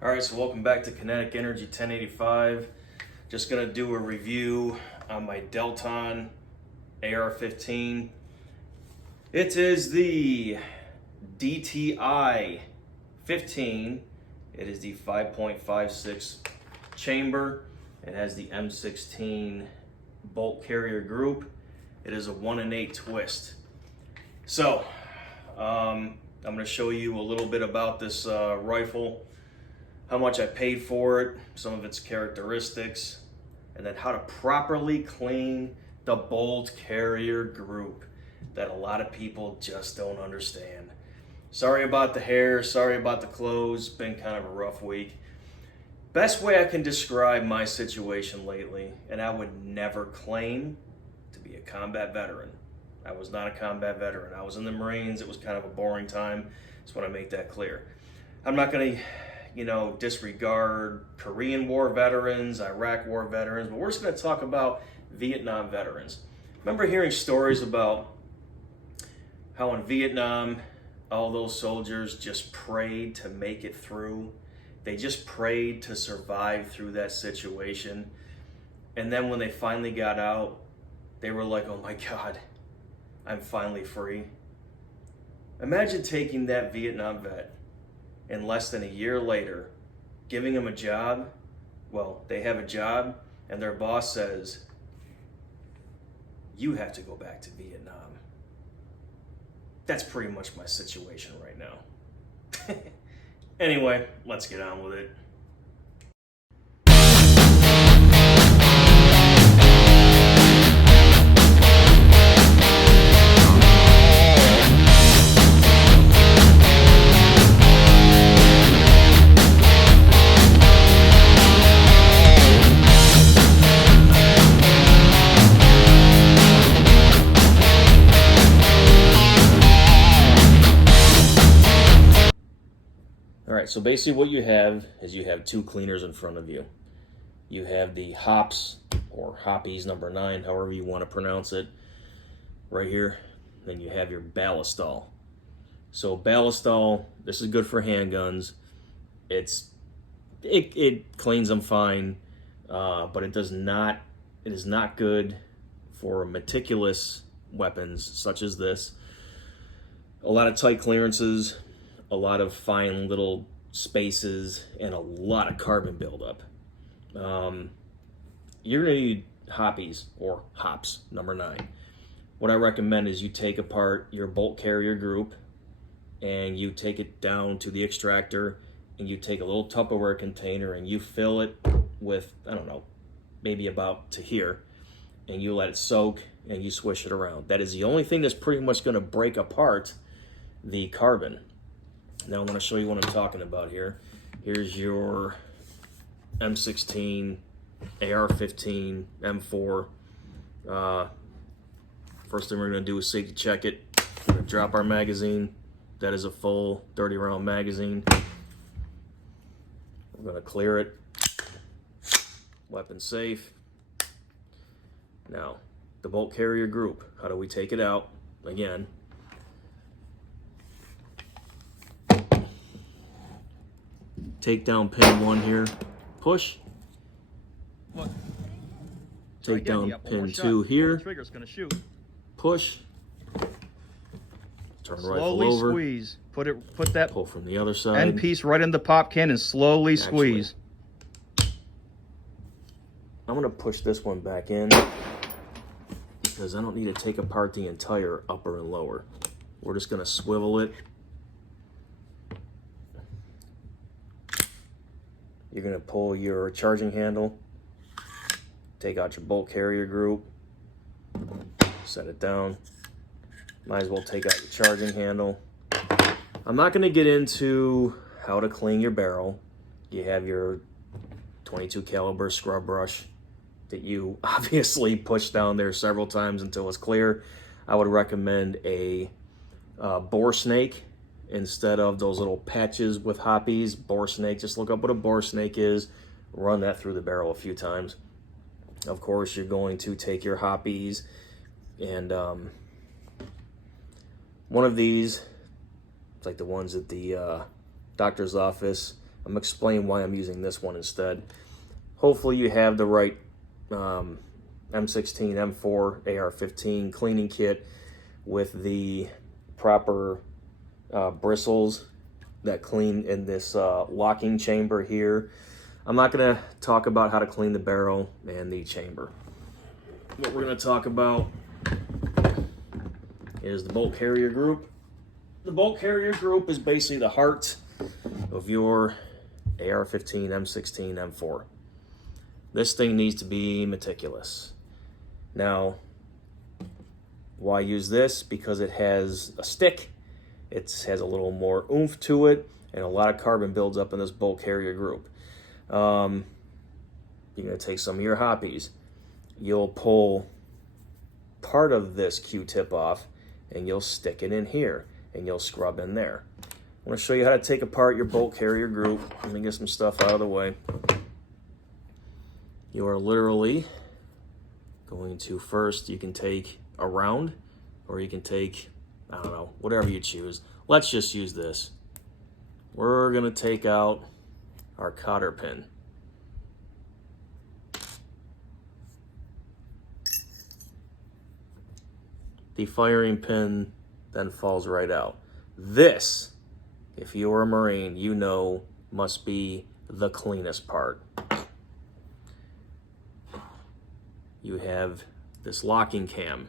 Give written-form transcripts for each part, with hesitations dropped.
All right, so welcome back to Kinetic Energy 1085. Just gonna do a review on my Delton AR-15. It is the DTI 15. It is the 5.56 chamber. It has the M16 bolt carrier group. It is a 1-in-8 twist. So, I'm gonna show you a little bit about this rifle, how much I paid for it, some of its characteristics, and then how to properly clean the bolt carrier group that a lot of people just don't understand. Sorry about the hair, sorry about the clothes, been kind of a rough week. Best way I can describe my situation lately, and I would never claim to be a combat veteran. I was not a combat veteran. I was in the Marines. It was kind of a boring time. Just want to make that clear. I'm not going to disregard Korean War veterans, Iraq War veterans, but we're just going to talk about Vietnam veterans. Remember hearing stories about how in Vietnam, all those soldiers just prayed to make it through. They just prayed to survive through that situation. And then when they finally got out, they were like, oh my God, I'm finally free. Imagine taking that Vietnam vet and less than a year later, giving them a job. Well, they have a job and their boss says, you have to go back to Vietnam. That's pretty much my situation right now. Anyway, let's get on with it. Alright, so basically what you have is you have two cleaners in front of you. You have the hops, or hoppies number 9, however you want to pronounce it, right here. Then you have your ballistol. So ballistol, this is good for handguns. It cleans them fine, but it is not good for meticulous weapons such as this. A lot of tight clearances, a lot of fine little spaces, and a lot of carbon buildup. You're gonna need hoppies, or hops, number 9. What I recommend is you take apart your bolt carrier group and you take it down to the extractor and you take a little Tupperware container and you fill it with, I don't know, maybe about to here, and you let it soak and you swish it around. That is the only thing that's pretty much gonna break apart the carbon. Now I'm going to show you what I'm talking about here. Here's your M16, AR-15, M4. First thing we're going to do is safety check it. We're going to drop our magazine. That is a full 30 round magazine. We're going to clear it. Weapon safe. Now, the bolt carrier group. How do we take it out? Again, take down pin 1 here, push. What? Take down pin 2 here, Trigger's gonna shoot. push. Turn rifle Slowly over. squeeze. Put that Pull from the other side. end piece right in the pop can and slowly squeeze. I'm gonna push this one back in because I don't need to take apart the entire upper and lower. We're just gonna swivel it. You're going to pull your charging handle, take out your bolt carrier group, set it down. Might as well take out your charging handle. I'm not going to get into how to clean your barrel. You have your 22 caliber scrub brush that you obviously push down there several times until it's clear. I would recommend a bore snake instead of those little patches with hoppies. Bore snake, just look up what a bore snake is, run that through the barrel a few times. Of course, you're going to take your hoppies and one of these, it's like the ones at the doctor's office, I'm explaining why I'm using this one instead. Hopefully you have the right M16, M4, AR-15 cleaning kit with the proper bristles that clean in this locking chamber here. I'm not going to talk about how to clean the barrel and the chamber. What we're going to talk about is the bolt carrier group. The bolt carrier group is basically the heart of your AR-15, M16, M4. This thing needs to be meticulous. Now, why use this? Because it has a stick, it has a little more oomph to it, and a lot of carbon builds up in this bolt carrier group. You're going to take some of your hoppies. You'll pull part of this Q-tip off, and you'll stick it in here, and you'll scrub in there. I'm going to show you how to take apart your bolt carrier group. Let me get some stuff out of the way. You are literally going to first, you can take a round, or you can take, I don't know, whatever you choose. Let's just use this. We're going to take out our cotter pin. The firing pin then falls right out. This, if you're a Marine, you know must be the cleanest part. You have this locking cam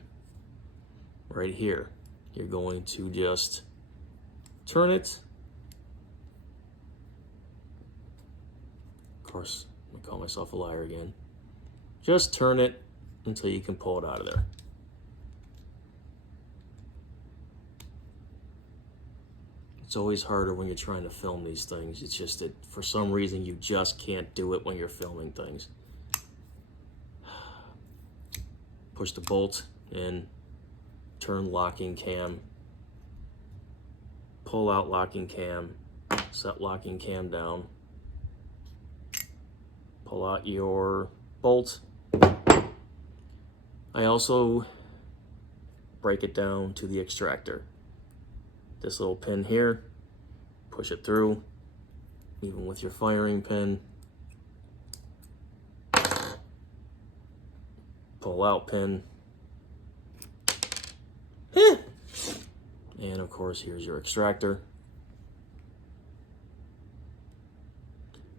right here. You're going to just turn it. Of course, I'm gonna call myself a liar again. Just turn it until you can pull it out of there. It's always harder when you're trying to film these things. It's just that for some reason you just can't do it when you're filming things. Push the bolt in, turn locking cam, pull out locking cam, set locking cam down, pull out your bolt. I also break it down to the extractor. This little pin here, push it through, even with your firing pin. Pull out pin. And of course, here's your extractor.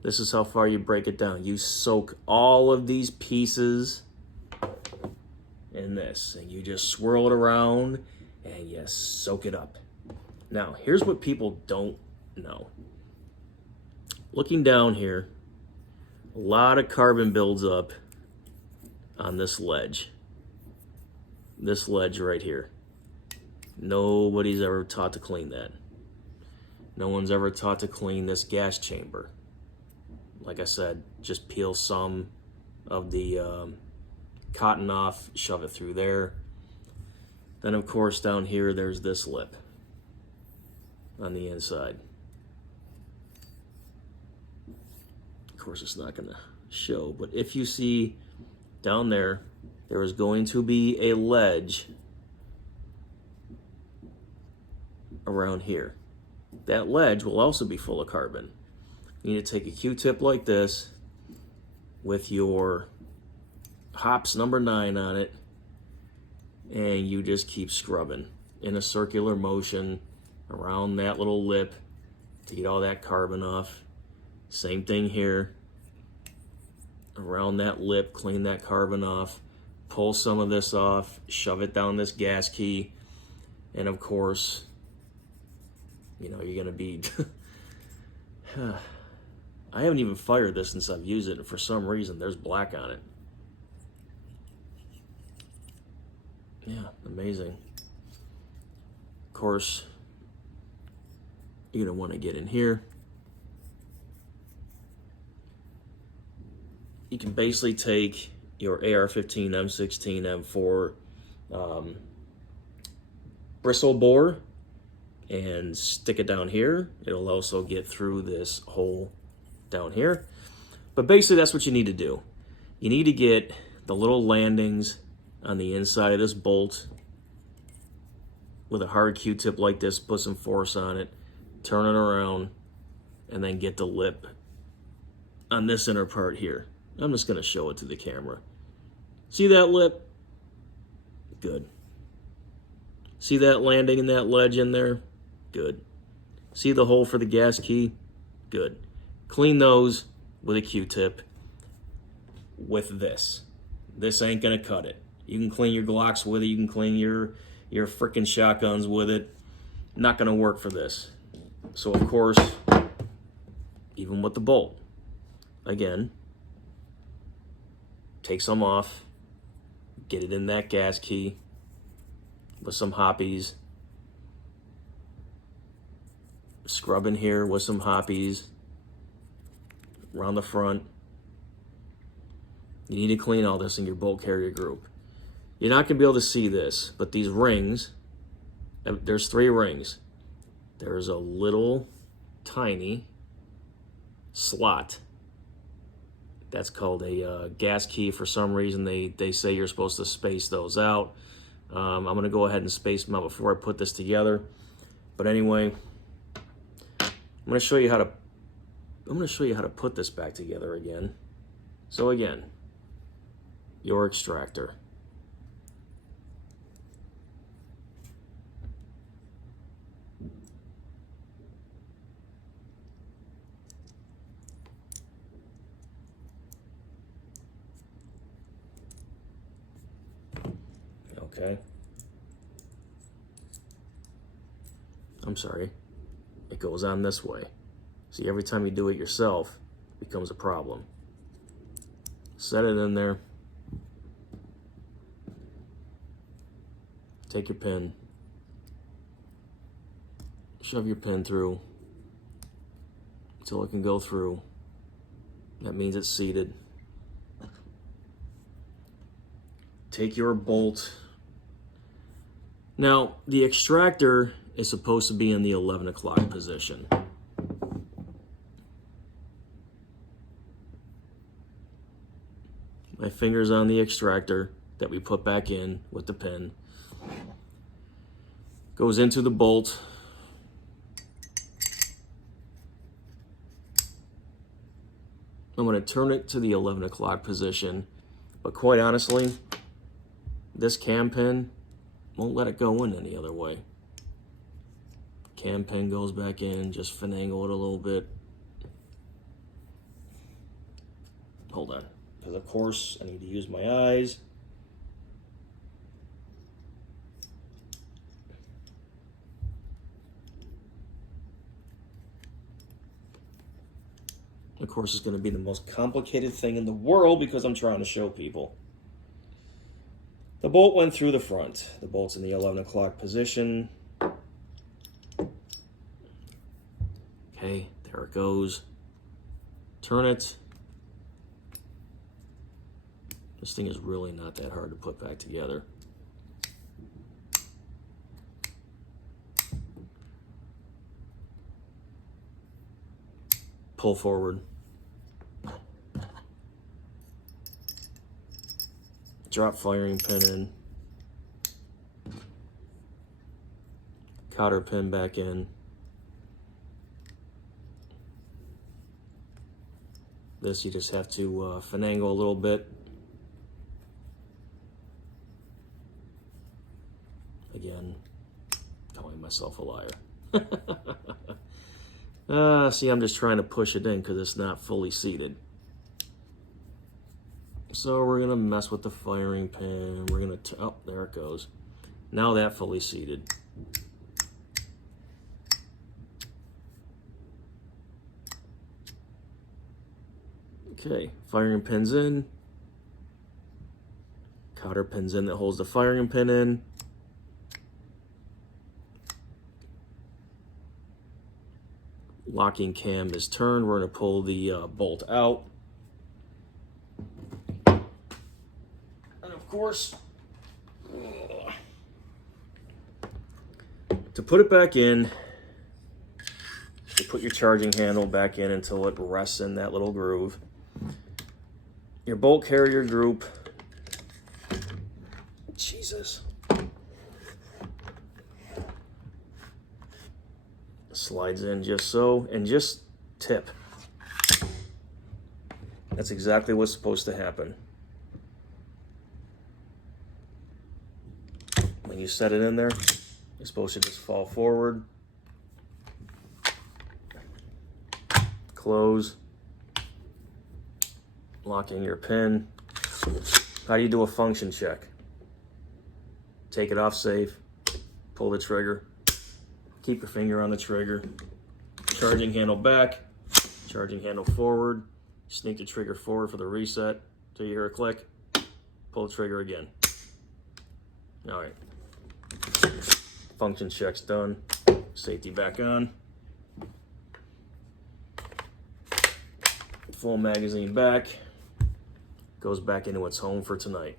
This is how far you break it down. You soak all of these pieces in this, and you just swirl it around and you soak it up. Now, here's what people don't know. Looking down here, a lot of carbon builds up on this ledge right here. Nobody's ever taught to clean that. No one's ever taught to clean this gas chamber. Like I said, just peel some of the cotton off, shove it through there. Then of course down here there's this lip on the inside. Of course it's not gonna show, but if you see down there, there is going to be a ledge around here. That ledge will also be full of carbon. You need to take a Q-tip like this with your hops number 9 on it, and you just keep scrubbing in a circular motion around that little lip to get all that carbon off. Same thing here. Around that lip, clean that carbon off, pull some of this off, shove it down this gas key, and of course, you know, you're gonna be I haven't even fired this since I've used it, and for some reason there's black on it. Yeah, amazing. Of course, you're gonna want to get in here. You can basically take your AR-15, M16, M4 bristle bore and stick it down here. It'll also get through this hole down here. But basically that's what you need to do. You need to get the little landings on the inside of this bolt with a hard Q-tip like this, put some force on it, turn it around, and then get the lip on this inner part here. I'm just gonna show it to the camera. See that lip? Good. See that landing in that ledge in there? Good. See the hole for the gas key? Good. Clean those with a Q-tip with this. This ain't gonna cut it. You can clean your Glocks with it, you can clean your frickin' shotguns with it. Not gonna work for this. So of course, even with the bolt, again, take some off, get it in that gas key with some hoppies, scrub in here with some hoppies around the front. You need to clean all this in your bolt carrier group. You're not gonna be able to see this, but these rings, there's 3 rings. There's a little tiny slot. That's called a gas key. For some reason, they say you're supposed to space those out. I'm gonna go ahead and space them out before I put this together. But anyway, I'm gonna show you how to put this back together again. So again, your extractor. Okay. I'm sorry. It goes on this way. See, every time you do it yourself, it becomes a problem. Set it in there. Take your pin. Shove your pin through until it can go through. That means it's seated. Take your bolt. Now, the extractor is supposed to be in the 11 o'clock position. My finger's on the extractor that we put back in with the pin. Goes into the bolt. I'm going to turn it to the 11 o'clock position, but quite honestly, this cam pin won't let it go in any other way. Cam pin goes back in, just finagle it a little bit. Hold on, because of course I need to use my eyes. Of course, it's going to be the most complicated thing in the world because I'm trying to show people. The bolt went through the front. The bolt's in the 11 o'clock position. Okay, there it goes. Turn it. This thing is really not that hard to put back together. Pull forward. Drop firing pin in. Cotter pin back in. This you just have to finagle a little bit. Again, calling myself a liar. See, I'm just trying to push it in because it's not fully seated. So we're gonna mess with the firing pin. We're gonna, oh, there it goes. Now that fully seated. Okay, firing pin's in. Cotter pin's in that holds the firing pin in. Locking cam is turned. We're gonna pull the bolt out. And of course, to put it back in, you put your charging handle back in until it rests in that little groove. Your bolt carrier group, Jesus, slides in just so, and just tip. That's exactly what's supposed to happen. When you set it in there, it's supposed to just fall forward, close, lock in your pin. How do you do a function check? Take it off safe, pull the trigger, keep your finger on the trigger, charging handle back, charging handle forward, sneak the trigger forward for the reset till you hear a click, pull the trigger again. All right, function check's done, safety back on, full magazine back, goes back into its home for tonight.